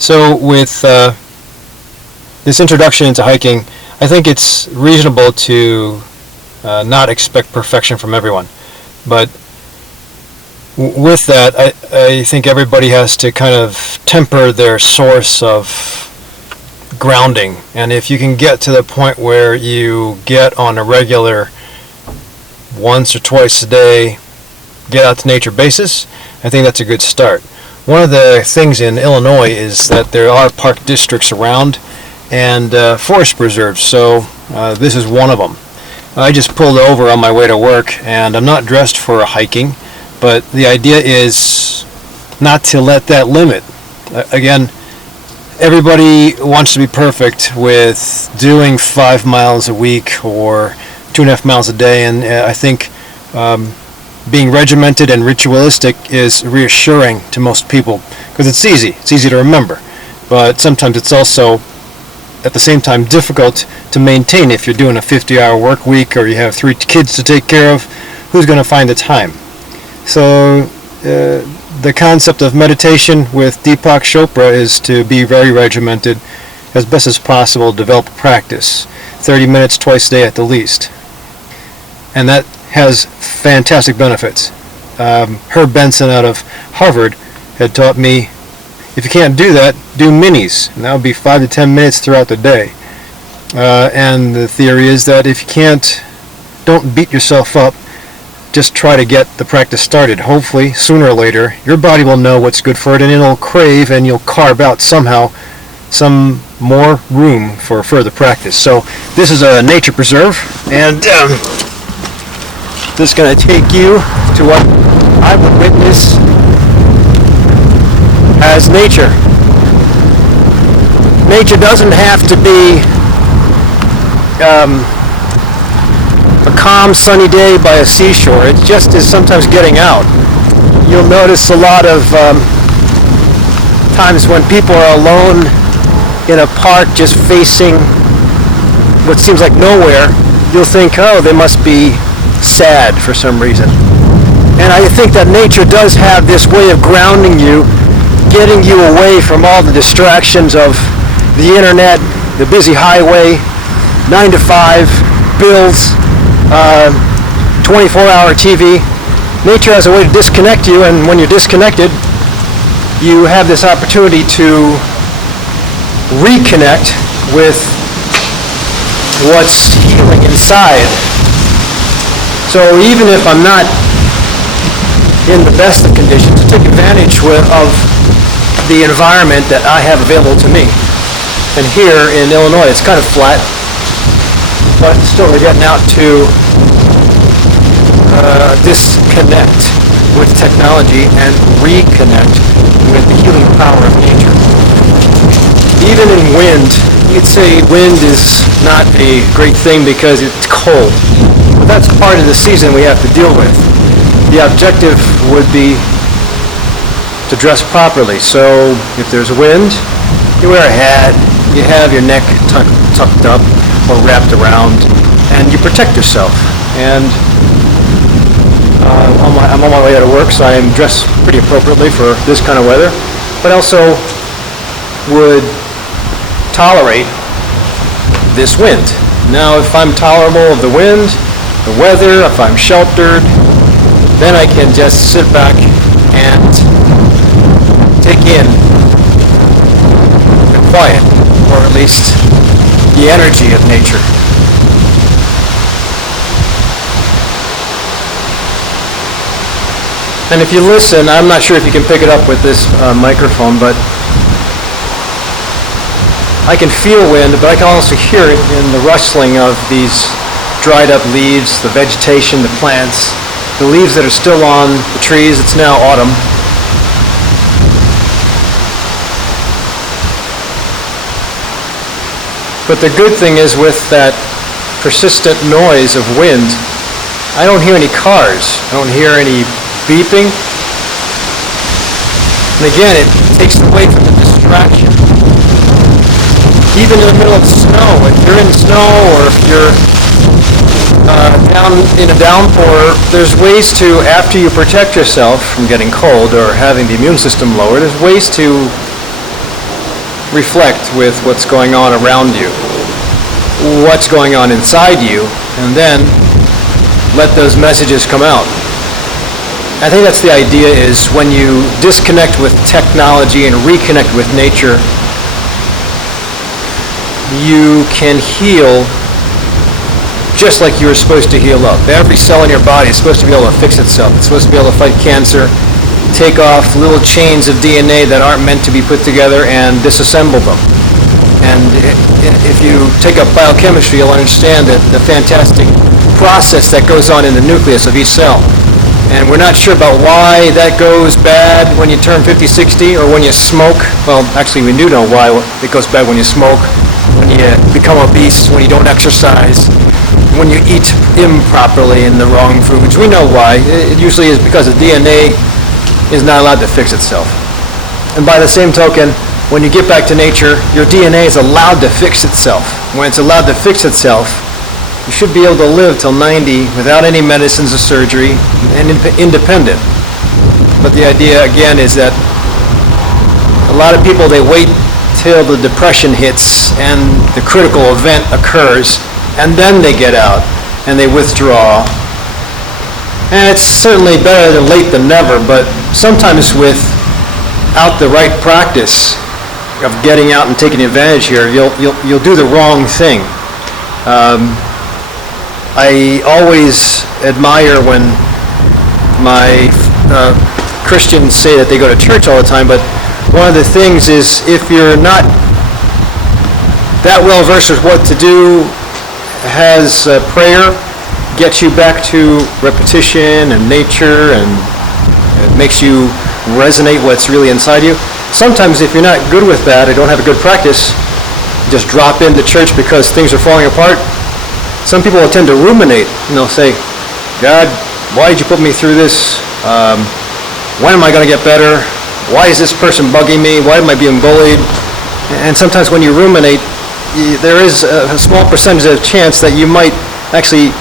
So with this introduction into hiking, I think it's reasonable to not expect perfection from everyone. But with that, I think everybody has to kind of temper their source of grounding. And if you can get to the point where you get on a regular once or twice a day, get out to nature basis, I think that's a good start. One of the things in Illinois is that there are park districts around and forest preserves, so this is one of them. I just pulled over on my way to work, and I'm not dressed for hiking, but the idea is not to let that limit. Again, everybody wants to be perfect with doing 5 miles a week or 2.5 miles a day, and I think being regimented and ritualistic is reassuring to most people because it's easy to remember, but sometimes it's also at the same time difficult to maintain. If you're doing a 50-hour work week or you have 3 kids to take care of, who's going to find the time? So the concept of meditation with Deepak Chopra is to be very regimented, as best as possible, develop a practice, 30 minutes twice a day at the least. And that has fantastic benefits. Herb Benson out of Harvard had taught me, if you can't do that, do minis, and that would be 5 to 10 minutes throughout the day. And the theory is that if you can't, don't beat yourself up, just try to get the practice started. Hopefully, sooner or later, your body will know what's good for it, and it'll crave, and you'll carve out somehow some more room for further practice. So this is a nature preserve, and this is going to take you to what I would witness as nature. Nature doesn't have to be a calm sunny day by a seashore. It just is sometimes getting out. You'll notice a lot of times when people are alone in a park just facing what seems like nowhere, you'll think, oh, they must be sad for some reason. And I think that nature does have this way of grounding you, getting you away from all the distractions of the internet, the busy highway, 9 to 5, bills, 24-hour TV. Nature has a way to disconnect you, and when you're disconnected, you have this opportunity to reconnect with what's healing inside. So even if I'm not in the best of conditions, take advantage of the environment that I have available to me. And here in Illinois, it's kind of flat, but still we're getting out to disconnect with technology and reconnect with the healing power of nature. Even in wind, you'd say wind is not a great thing because it's cold. But that's part of the season we have to deal with. The objective would be to dress properly. So if there's wind, you wear a hat, you have your neck tucked up or wrapped around, and you protect yourself. And I'm on my way to work, so I am dressed pretty appropriately for this kind of weather, but also would tolerate this wind. Now, if I'm tolerable of the wind, the weather, if I'm sheltered, then I can just sit back and take in the quiet, or at least the energy of nature. And if you listen, I'm not sure if you can pick it up with this microphone, but I can feel wind, but I can also hear it in the rustling of these dried up leaves, the vegetation, the plants, the leaves that are still on the trees. It's now autumn. But the good thing is, with that persistent noise of wind, I don't hear any cars. I don't hear any beeping. And again, it takes away from the distraction. Even in the middle of snow, if you're in snow or if you're down in a downpour, there's ways to, after you protect yourself from getting cold or having the immune system lowered, there's ways to reflect with what's going on around you, what's going on inside you, and then let those messages come out. I think that's the idea, is when you disconnect with technology and reconnect with nature, you can heal just like you were supposed to heal up. Every cell in your body is supposed to be able to fix itself. It's supposed to be able to fight cancer, take off little chains of DNA that aren't meant to be put together and disassemble them. And if you take up biochemistry, you'll understand that the fantastic process that goes on in the nucleus of each cell. And we're not sure about why that goes bad when you turn 50, 60, or when you smoke. Well, actually, we do know why it goes bad when you smoke, when you become obese, when you don't exercise, when you eat improperly in the wrong foods. We know why. It usually is because the DNA is not allowed to fix itself. And by the same token, when you get back to nature, your DNA is allowed to fix itself. When it's allowed to fix itself, you should be able to live till 90 without any medicines or surgery and independent. But the idea, again, is that a lot of people, they wait till the depression hits and the critical event occurs, and then they get out and they withdraw. And it's certainly better than late than never, but sometimes without the right practice of getting out and taking advantage here, you'll do the wrong thing. I always admire when my Christians say that they go to church all the time, but one of the things is, if you're not that well versed with what to do, has prayer gets you back to repetition and nature, and it makes you resonate what's really inside you. Sometimes if you're not good with that, or don't have a good practice, just drop into church because things are falling apart. Some people will tend to ruminate, and they'll say, God, why did you put me through this? When am I going to get better? Why is this person bugging me? Why am I being bullied? And sometimes when you ruminate, there is a small percentage of chance that you might actually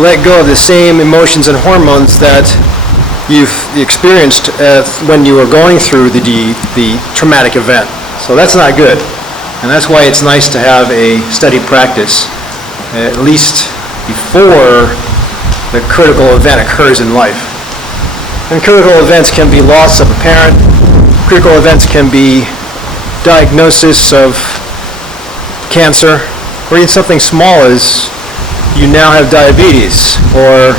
let go of the same emotions and hormones that you've experienced when you were going through the traumatic event. So that's not good. And that's why it's nice to have a steady practice, at least before the critical event occurs in life. And critical events can be loss of a parent. Critical events can be diagnosis of cancer, or even something small as you now have diabetes, or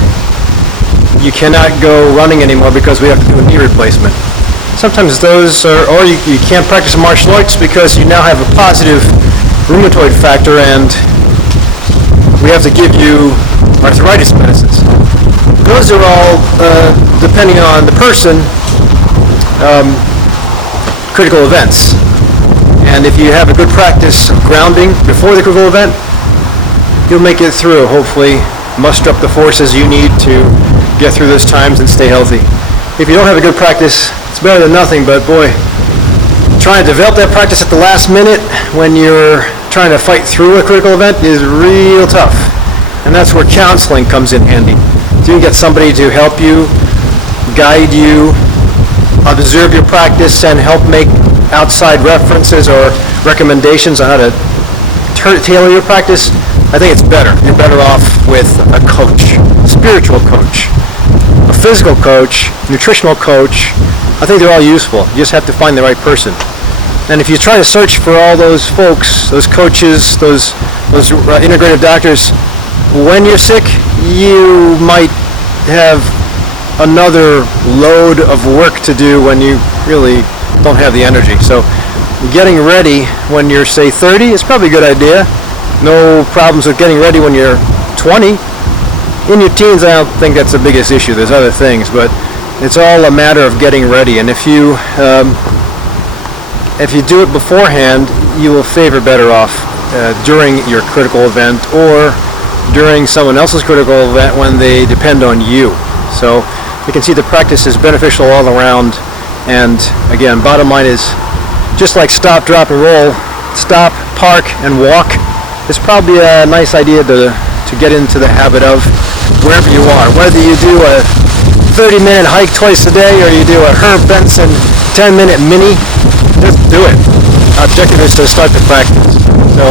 you cannot go running anymore because we have to do a knee replacement. Sometimes those are, or you can't practice martial arts because you now have a positive rheumatoid factor and we have to give you arthritis medicines. Those are all, depending on the person, critical events. And if you have a good practice of grounding before the critical event, you'll make it through, hopefully, muster up the forces you need to get through those times and stay healthy. If you don't have a good practice, it's better than nothing, but boy, trying to develop that practice at the last minute when you're trying to fight through a critical event is real tough. And that's where counseling comes in handy. So you can get somebody to help you, guide you, observe your practice, and help make outside references or recommendations on how to tailor your practice. I think it's better. You're better off with a coach, a spiritual coach, a physical coach, nutritional coach. I think they're all useful. You just have to find the right person. And if you try to search for all those folks, those coaches, those integrative doctors, when you're sick, you might have another load of work to do when you really don't have the energy. So getting ready when you're, say, 30 is probably a good idea. No problems with getting ready when you're 20. In your teens, I don't think that's the biggest issue. There's other things, but it's all a matter of getting ready. And if you do it beforehand, you will favor better off during your critical event or during someone else's critical event when they depend on you. So you can see the practice is beneficial all around. And again, bottom line is, just like stop, drop, and roll, stop, park, and walk. It's probably a nice idea to get into the habit of wherever you are. Whether you do a 30-minute hike twice a day or you do a Herb Benson 10-minute mini, just do it. objective is to start the practice. So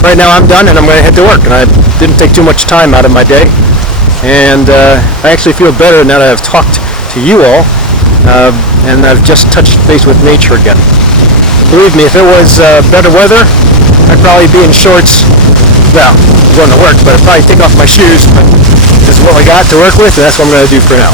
right now I'm done and I'm going to head to work, and I didn't take too much time out of my day, and I actually feel better now that I've talked to you all, and I've just touched base with nature again. Believe me, if it was better weather, I'd probably be in shorts. Well, going to work, but I'd probably take off my shoes, but this is what I got to work with, and that's what I'm going to do for now.